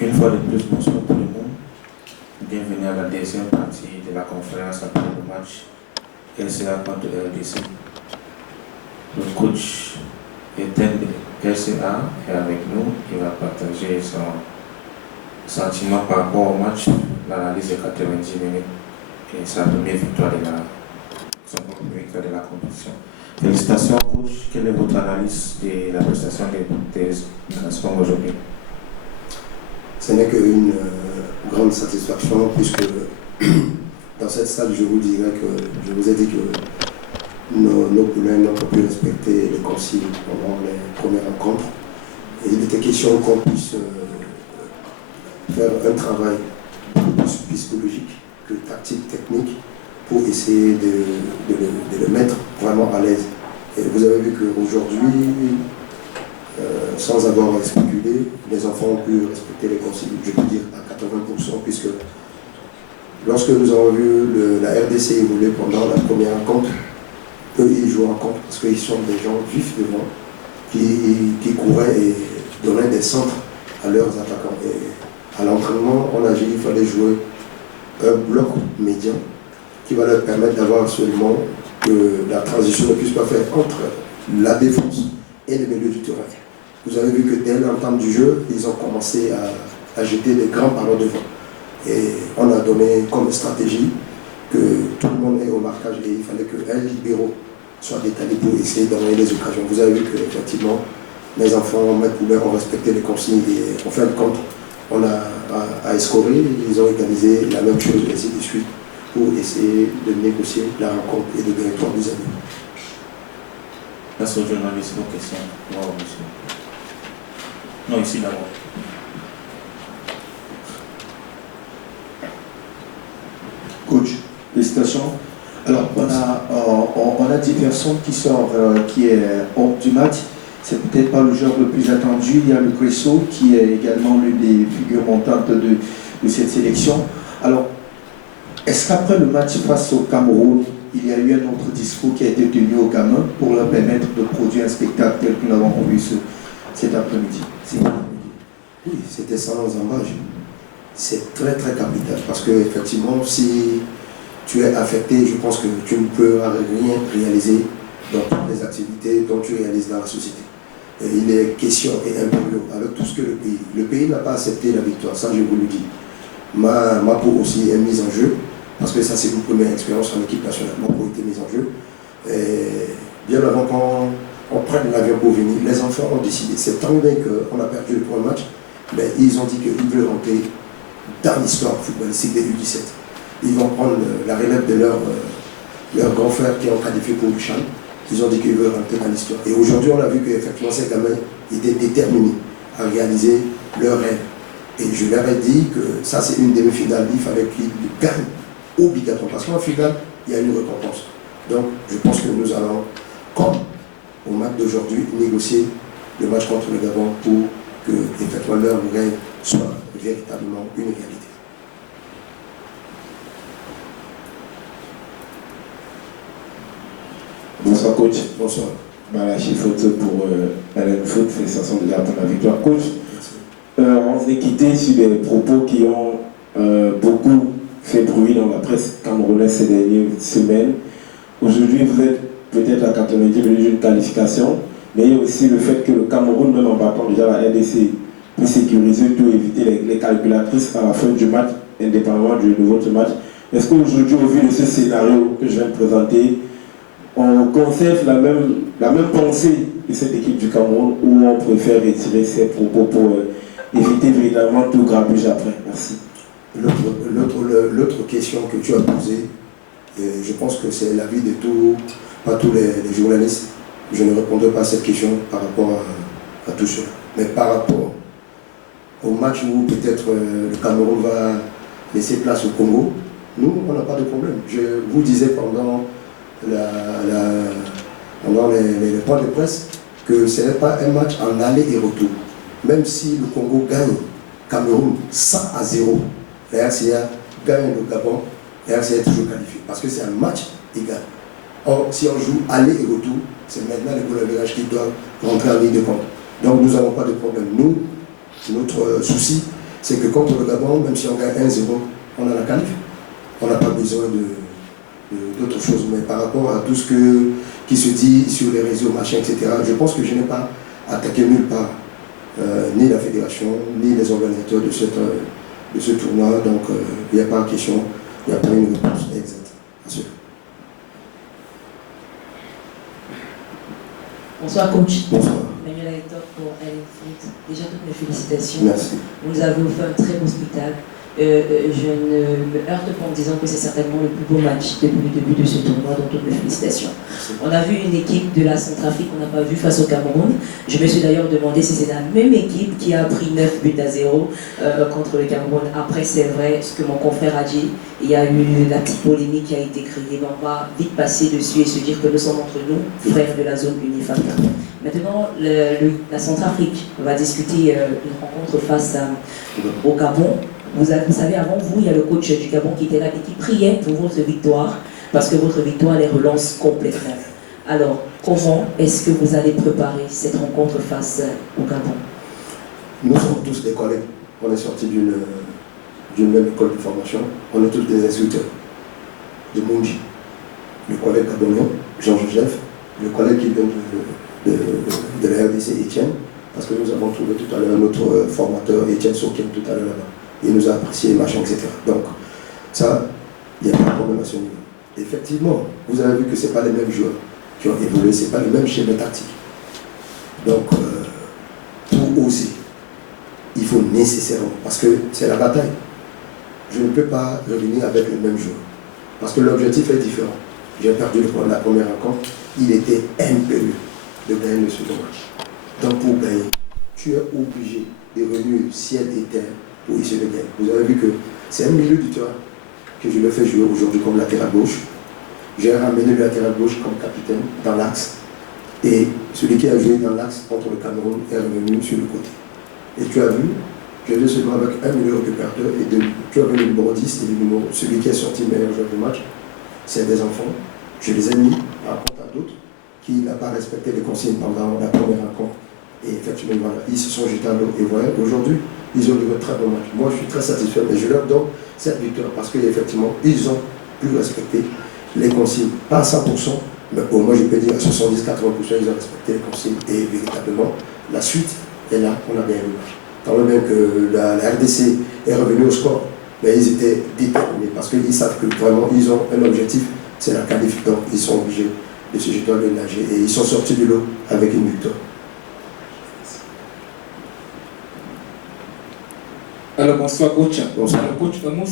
Une fois de plus, bonsoir tout le monde. Bienvenue à la deuxième partie de la conférence après le match RCA contre RDC. Le coach Etienne de RCA est avec nous. Il va partager son sentiment par rapport au match, l'analyse de 90 minutes et sa première victoire de la compétition. Félicitations coach. Quelle est votre analyse de la prestation des Gascons aujourd'hui? Ce n'est qu'une grande satisfaction puisque dans cette salle, je vous dirais que je vous ai dit que nos poulains n'ont pas pu respecter les consignes pendant les premières rencontres. Et il était question qu'on puisse faire un travail plus psychologique que tactique, technique pour essayer de le mettre vraiment à l'aise. Et vous avez vu qu'aujourd'hui, sans avoir spéculé, les enfants ont pu respecter les consignes, je peux dire à 80%, puisque lorsque nous avons vu la RDC évoluer pendant la première rencontre, eux ils jouent en contre parce qu'ils sont des gens vifs devant, qui couraient et donnaient des centres à leurs attaquants. Et à l'entraînement, on a dit qu'il fallait jouer un bloc médian qui va leur permettre d'avoir seulement que la transition ne puisse pas faire entre la défense et le milieu du terrain. Vous avez vu que dès l'entame du jeu, ils ont commencé à jeter des grands ballons devant. Et on a donné comme stratégie que tout le monde est au marquage et il fallait qu'un libéraux soit détalé pour essayer d'envoyer les occasions. Vous avez vu qu'effectivement, mes enfants, mes poulains ont respecté les consignes et en fin de compte, on a escoré, ils ont égalisé la même chose et ainsi de suite pour essayer de négocier la rencontre et de gagner 3 buts à 2. Merci aux journalistes, vos questions. Wow, monsieur. Non, ici d'abord. Coach, félicitations. Alors, on a dit personnes qui est hors du match. C'est peut-être pas le joueur le plus attendu. Il y a le Cresso qui est également l'une des figures montantes de cette sélection. Alors, est-ce qu'après le match face au Cameroun, il y a eu un autre discours qui a été tenu au Cameroun pour leur permettre de produire un spectacle tel que nous l'avons vu cet après-midi? Oui, c'était sans embâche. C'est très très capital parce que effectivement, si tu es affecté, je pense que tu ne peux rien réaliser dans toutes les activités dont tu réalises dans la société. Et il est question et impérieux avec tout ce que le pays n'a pas accepté la victoire, ça je vous le dis. Ma peau aussi est mise en jeu parce que ça c'est une première expérience en équipe nationale. Ma peau était mise en jeu. Et bien avant qu'on prenne l'avion pour venir, les enfants ont décidé. C'est tant bien qu'on a perdu le premier match, mais ils ont dit qu'ils veulent rentrer dans l'histoire footballistique des U17. Ils vont prendre la relève de leurs grands frères qui ont qualifié pour le Chan. Ils ont dit qu'ils veulent rentrer dans l'histoire. Et aujourd'hui, on a vu qu'effectivement, ces gamins étaient déterminés à réaliser leur rêve. Et je leur ai dit que ça, c'est une demi-finale. Il fallait qu'ils gagnent obligatoirement. Parce qu'en finale, il y a une récompense. Donc, je pense que nous allons, comme au match d'aujourd'hui, négocier le match contre le Gabon pour que effectivement leur rêve soit véritablement une réalité. Bonsoir coach. Bonsoir. Malachi Foot pour Alain Foot, félicitations déjà pour la victoire. Coach, on s'est quitté sur des propos qui ont beaucoup fait bruit dans la presse camerounaise ces dernières semaines. Aujourd'hui, vous êtes peut-être à 90 minutes d'une qualification, mais il y a aussi le fait que le Cameroun, même en battant déjà la RDC, peut sécuriser tout, éviter les calculatrices à la fin du match, indépendamment de votre match. Est-ce qu'aujourd'hui, au vu de ce scénario que je viens de présenter, on conserve la même pensée de cette équipe du Cameroun ou on préfère retirer ces propos pour éviter véritablement tout grabuge après? Merci. L'autre question que tu as posée, je pense que c'est l'avis de pas tous les journalistes. Je ne répondrai pas à cette question par rapport à tout cela. Mais par rapport au match où peut-être le Cameroun va laisser place au Congo, nous, on n'a pas de problème. Je vous disais pendant les points de presse que ce n'est pas un match en aller et retour. Même si le Congo gagne Cameroun 100-0, la RCA gagne le Gabon, la RCA est toujours qualifiée parce que c'est un match égal. Or, si on joue aller et retour, c'est maintenant les goals qui doivent rentrer en ligne de compte. Donc nous n'avons pas de problème. Nous, notre souci, c'est que contre le Gabon, même si on gagne 1-0, on a la qualif. On n'a pas besoin d'autre chose. Mais par rapport à tout ce qui se dit sur les réseaux, machin, etc., je pense que je n'ai pas attaqué nulle part, ni la fédération, ni les organisateurs de ce tournoi. Donc, il n'y a pas de question, il n'y a pas une réponse exacte à cela. Bonsoir coach. Bonsoir. Manuel Hector pour Ellen Foot. Déjà toutes mes félicitations. Merci. Vous nous avez offert un très beau spectacle. Je ne me heurte pas en disant que c'est certainement le plus beau match depuis le début de ce tournoi, donc toutes mes félicitations. Merci. On a vu une équipe de la Centrafrique qu'on n'a pas vue face au Cameroun. Je me suis d'ailleurs demandé si c'est la même équipe qui a pris 9 buts à 0 contre le Cameroun. Après, c'est vrai ce que mon confrère a dit. Il y a eu la petite polémique qui a été créée. Mais on va vite passer dessus et se dire que nous sommes entre nous, frères de la zone UNIFACA. Maintenant, la Centrafrique va discuter une rencontre face au Gabon. Vous savez, avant vous, il y a le coach du Gabon qui était là et qui priait pour votre victoire, parce que votre victoire les relance complètement. Alors, comment est-ce que vous allez préparer cette rencontre face au Gabon? Nous sommes tous des collègues. On est sortis d'une même école de formation. On est tous des instructeurs de Mungi. Le collègue gabonais, Jean-Joseph, le collègue qui vient de la RDC, Étienne, parce que nous avons trouvé tout à l'heure notre formateur, Étienne Soken, tout à l'heure là-bas. Il nous a apprécié, machin, etc. Donc, ça, il n'y a pas de problème à ce niveau. Effectivement, vous avez vu que ce n'est pas les mêmes joueurs qui ont évolué, ce n'est pas le même schéma tactique. Donc, pour oser, il faut nécessairement, parce que c'est la bataille. Je ne peux pas revenir avec les mêmes joueurs, parce que l'objectif est différent. J'ai perdu la première rencontre, il était impérieux de gagner le second match. Donc, pour gagner, tu es obligé de revenir ciel et terre pour y se gagner. Vous avez vu que c'est un milieu du terrain que je le fais jouer aujourd'hui comme latéral gauche. J'ai ramené le latéral gauche comme capitaine dans l'axe. Et celui qui a joué dans l'axe contre le Cameroun est revenu sur le côté. Et tu as vu, je vais seulement avec un milieu récupérateur et deux. Tu as vu le numéro 10 et le numéro, celui qui est sorti meilleur joueur du match. C'est des enfants. Je les ai mis par rapport à d'autres qui n'ont pas respecté les consignes pendant la première rencontre. Et effectivement, voilà, ils se sont jetés à l'eau. Et voilà, aujourd'hui, ils ont livré un très bon match. Moi, je suis très satisfait, mais je leur donne cette victoire parce qu'effectivement, ils ont pu respecter les consignes. Pas à 100%, mais au moins, je peux dire à 70-80%, ils ont respecté les consignes. Et véritablement, la suite est là, on a gagné le match. Tant même que la RDC est revenue au score, mais ils étaient déterminés parce qu'ils savent que vraiment, ils ont un objectif, c'est la qualif. Donc, ils sont obligés de se jeter à l'eau et nager. Et ils sont sortis de l'eau avec une victoire. Alors bonsoir coach. Bonsoir. Alors, coach,